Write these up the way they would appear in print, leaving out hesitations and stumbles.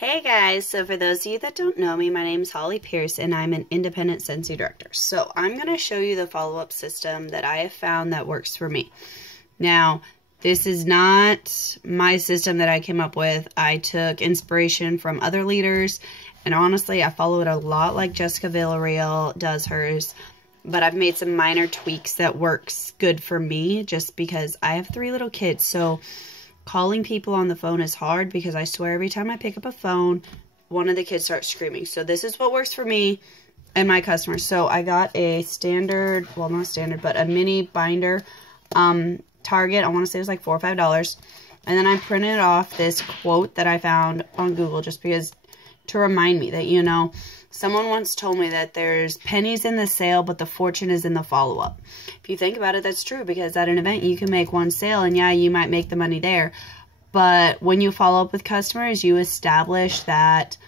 Hey guys, so for those of you that don't know me, my name is Holly Pierce and I'm an independent Scentsy director. So I'm going to show you the follow-up system that I have found that works for me. Now, this is not my system that I came up with. I took inspiration from other leaders and honestly I follow it a lot like Jessica Villarreal does hers. But I've made some minor tweaks that works good for me just because I have 3 little kids. So calling people on the phone is hard because I swear every time I pick up a phone, one of the kids starts screaming. So this is what works for me and my customers. So I got a standard, well not standard, but a mini binder, Target. I want to say it was like $4 or $5. And then I printed off this quote that I found on Google just because to remind me that, you know, someone once told me that there's pennies in the sale, but the fortune is in the follow-up. If you think about it, that's true because at an event, you can make one sale and yeah, you might make the money there. But when you follow up with customers, you establish that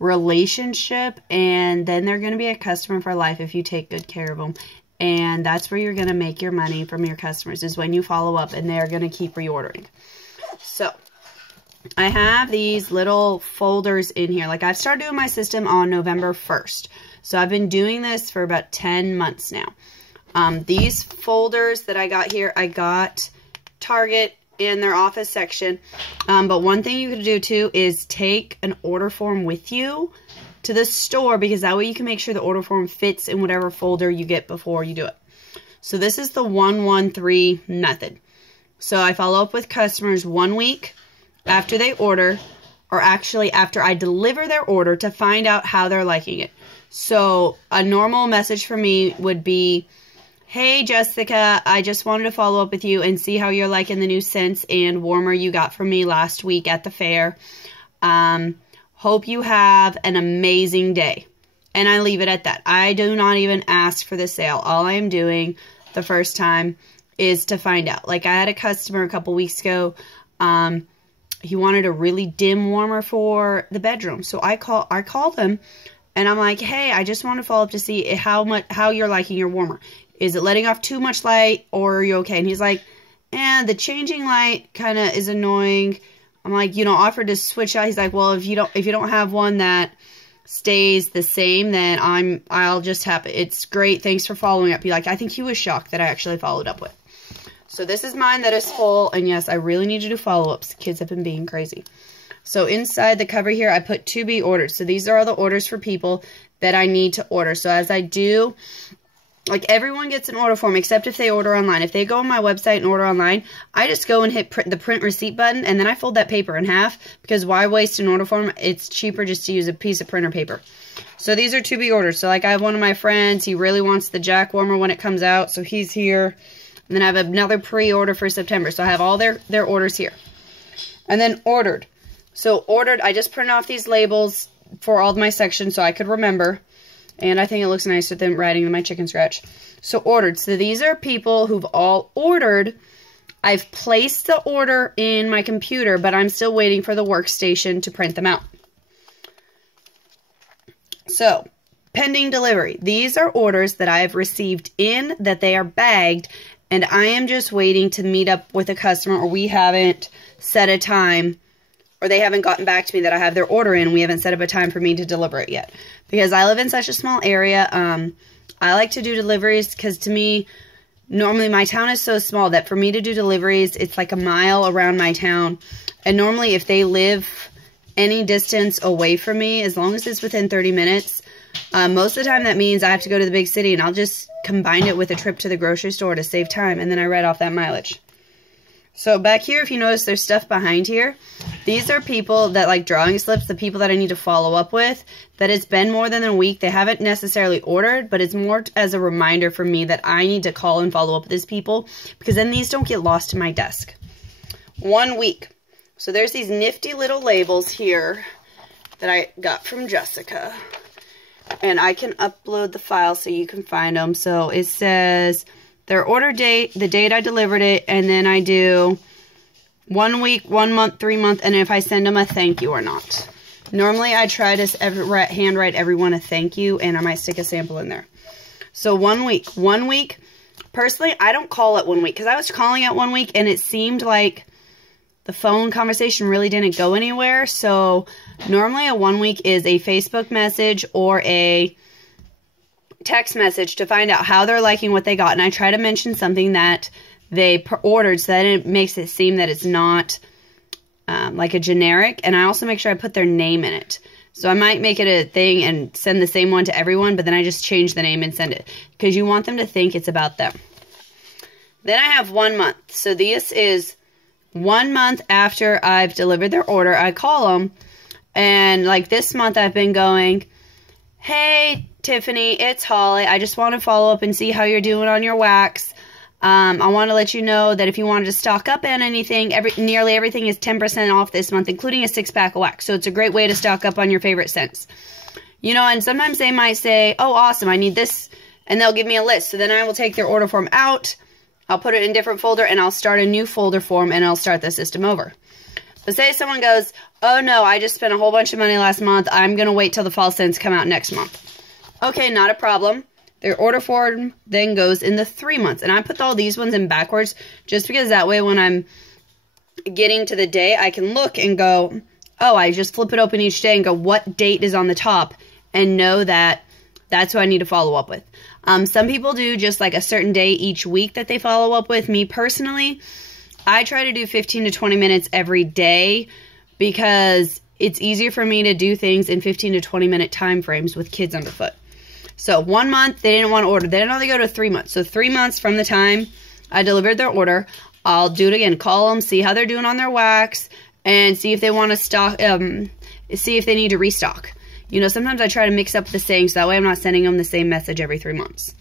relationship and then they're going to be a customer for life if you take good care of them. And that's where you're going to make your money from your customers is when you follow up and they're going to keep reordering. So I have these little folders in here. Like I've started doing my system on November 1st. So I've been doing this for about 10 months now. These folders that I got here, I got Target in their office section. But one thing you can do too is take an order form with you to the store because that way you can make sure the order form fits in whatever folder you get before you do it. So this is the 113 method. So I follow up with customers 1 week after they order, or actually after I deliver their order to find out how they're liking it. So a normal message for me would be, hey Jessica, I just wanted to follow up with you and see how you're liking the new scents and warmer you got from me last week at the fair. Hope you have an amazing day. And I leave it at that. I do not even ask for the sale. All I am doing the first time is to find out. Like I had a customer a couple weeks ago, he wanted a really dim warmer for the bedroom. So I called him and I'm like, hey, I just want to follow up to see how you're liking your warmer. Is it letting off too much light or are you okay? And he's like, the changing light kind of is annoying. I'm like, offered to switch out. He's like, well, if you don't have one that stays the same, then I'll just have it. It's great. Thanks for following up. I think he was shocked that I actually followed up with. So this is mine that is full, and yes, I really need you to do follow-ups. Kids have been being crazy. So inside the cover here, I put to be ordered. So these are all the orders for people that I need to order. So as I do, like everyone gets an order form except if they order online. If they go on my website and order online, I just go and hit the print receipt button, and then I fold that paper in half because why waste an order form? It's cheaper just to use a piece of printer paper. So these are to be ordered. So like I have one of my friends, he really wants the Jack warmer when it comes out, so he's here. And then I have another pre-order for September. So I have all their orders here. And then ordered. So ordered, I just printed off these labels for all of my sections so I could remember. And I think it looks nice with them writing in my chicken scratch. So ordered. So these are people who've all ordered. I've placed the order in my computer, but I'm still waiting for the workstation to print them out. So pending delivery. These are orders that I have received in that they are bagged. And I am just waiting to meet up with a customer, or we haven't set a time, or they haven't gotten back to me that I have their order in. We haven't set up a time for me to deliver it yet. Because I live in such a small area, I like to do deliveries because to me, normally my town is so small that for me to do deliveries, it's like a mile around my town. And normally if they live any distance away from me, as long as it's within 30 minutes, most of the time that means I have to go to the big city and I'll just combine it with a trip to the grocery store to save time and then I write off that mileage. So back here, if you notice there's stuff behind here, these are people that like drawing slips, the people that I need to follow up with, that it's been more than a week. They haven't necessarily ordered, but it's more as a reminder for me that I need to call and follow up with these people because then these don't get lost in my desk. 1 week. So there's these nifty little labels here that I got from Jessica. And I can upload the file so you can find them. So it says their order date, the date I delivered it, and then I do 1 week, 1 month, 3 months, and if I send them a thank you or not. Normally I try to handwrite everyone a thank you, and I might stick a sample in there. So 1 week. 1 week, personally, I don't call it 1 week, because I was calling it 1 week, and it seemed like the phone conversation really didn't go anywhere. So normally a 1 week is a Facebook message or a text message to find out how they're liking what they got. And I try to mention something that they ordered so that it makes it seem that it's not like a generic. And I also make sure I put their name in it. So I might make it a thing and send the same one to everyone, but then I just change the name and send it because you want them to think it's about them. Then I have 1 month. So this is 1 month after I've delivered their order. I call them, and like this month I've been going, hey Tiffany, it's Holly. I just want to follow up and see how you're doing on your wax. I want to let you know that if you wanted to stock up on anything, nearly everything is 10% off this month, including a 6-pack of wax. So it's a great way to stock up on your favorite scents. You know, and sometimes they might say, oh, awesome, I need this, and they'll give me a list. So then I will take their order form out. I'll put it in a different folder, and I'll start a new folder form, and I'll start the system over. But say someone goes, oh, no, I just spent a whole bunch of money last month. I'm going to wait till the fall scents come out next month. Okay, not a problem. Their order form then goes in the 3 months. And I put all these ones in backwards just because that way when I'm getting to the day, I can look and go, oh, I just flip it open each day and go, what date is on the top? And know that that's who I need to follow up with. Some people do just like a certain day each week that they follow up with. Me personally, I try to do 15 to 20 minutes every day because it's easier for me to do things in 15 to 20 minute time frames with kids underfoot. So 1 month, they didn't want to order. They didn't only go to 3 months. So 3 months from the time I delivered their order, I'll do it again. Call them, see how they're doing on their wax, and see if they want to stock, see if they need to restock. You know, sometimes I try to mix up the sayings so that way I'm not sending them the same message every 3 months.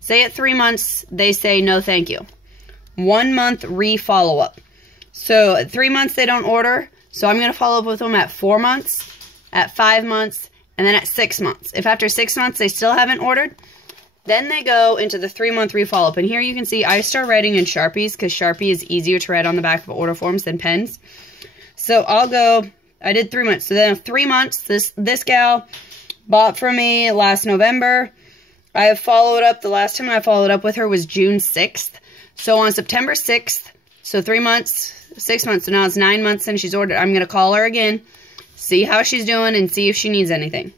Say at 3 months, they say no thank you. 1 month re-follow-up. So at 3 months, they don't order. So I'm going to follow up with them at 4 months, at 5 months, and then at 6 months. If after 6 months they still haven't ordered, then they go into the 3 month re-follow-up. And here you can see I start writing in Sharpies because Sharpie is easier to write on the back of order forms than pens. So I'll go, I did 3 months. So then 3 months, this gal bought from me last November. I have followed up, the last time I followed up with her was June 6th. So on September 6th, so 3 months, 6 months, so now it's 9 months since she's ordered. I'm going to call her again, see how she's doing, and see if she needs anything.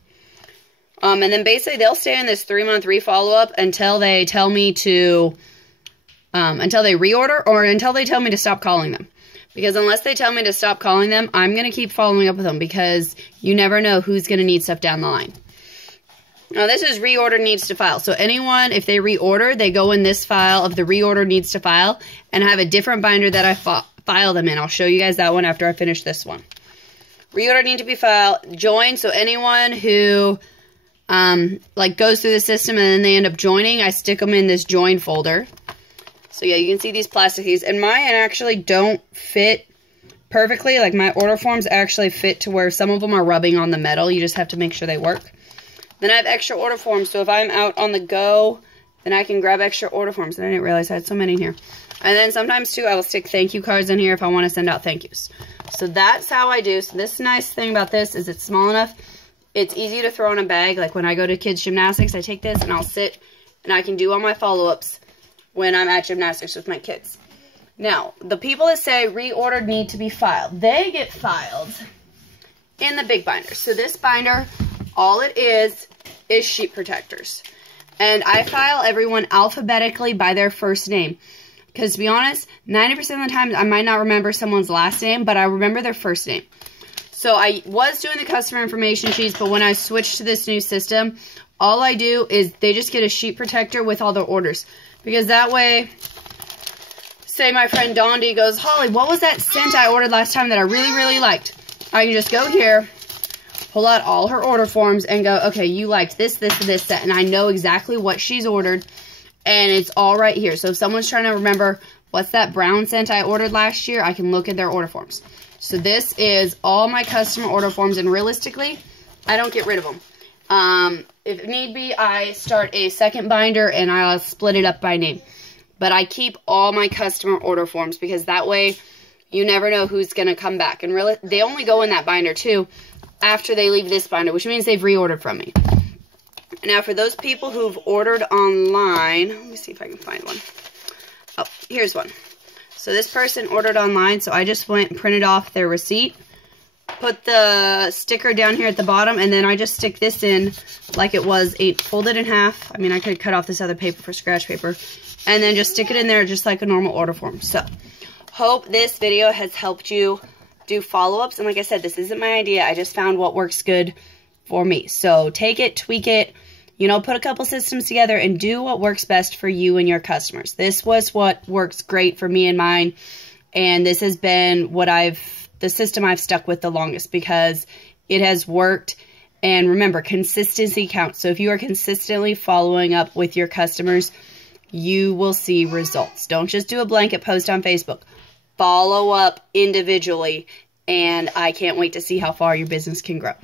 And then basically they'll stay in this 3 month re-follow-up until they tell me to, until they reorder or until they tell me to stop calling them. Because unless they tell me to stop calling them, I'm going to keep following up with them because you never know who's going to need stuff down the line. Now this is reorder needs to file. So anyone, if they reorder, they go in this file of the reorder needs to file and have a different binder that I file them in. I'll show you guys that one after I finish this one. Reorder need to be filed, join. So anyone who like goes through the system and then they end up joining, I stick them in this join folder. So yeah, you can see these plastic keys. And mine actually don't fit perfectly. Like my order forms actually fit to where some of them are rubbing on the metal. You just have to make sure they work. Then I have extra order forms. So if I'm out on the go, then I can grab extra order forms. And I didn't realize I had so many in here. And then sometimes too, I will stick thank you cards in here if I want to send out thank yous. So that's how I do. So this nice thing about this is it's small enough. It's easy to throw in a bag. Like when I go to kids gymnastics, I take this and I'll sit and I can do all my follow-ups when I'm at gymnastics with my kids. Now, the people that say reordered need to be filed, they get filed in the big binder. So this binder, all it is sheet protectors. And I file everyone alphabetically by their first name. Because to be honest, 90% of the time I might not remember someone's last name, but I remember their first name. So I was doing the customer information sheets, but when I switched to this new system, all I do is they just get a sheet protector with all their orders. Because that way, say my friend Dondi goes, Holly, what was that scent I ordered last time that I really, really liked? I can just go here, pull out all her order forms, and go, okay, you liked this, this, and this scent. And I know exactly what she's ordered, and it's all right here. So if someone's trying to remember what's that brown scent I ordered last year, I can look at their order forms. So this is all my customer order forms, and realistically, I don't get rid of them. If need be, I start a second binder, and I'll split it up by name. But I keep all my customer order forms, because that way, you never know who's going to come back. And really, they only go in that binder, too, after they leave this binder, which means they've reordered from me. Now, for those people who've ordered online, let me see if I can find one. Oh, here's one. So this person ordered online, so I just went and printed off their receipt, put the sticker down here at the bottom, and then I just stick this in like it was folded in half. I mean, I could cut off this other paper for scratch paper, and then just stick it in there just like a normal order form. So, hope this video has helped you do follow-ups. And like I said, this isn't my idea. I just found what works good for me. So, take it, tweak it, you know, put a couple systems together and do what works best for you and your customers. This was what works great for me and mine, and this has been the system I've stuck with the longest because it has worked. And remember, consistency counts. So if you are consistently following up with your customers, you will see results. Don't just do a blanket post on Facebook. Follow up individually, and I can't wait to see how far your business can grow.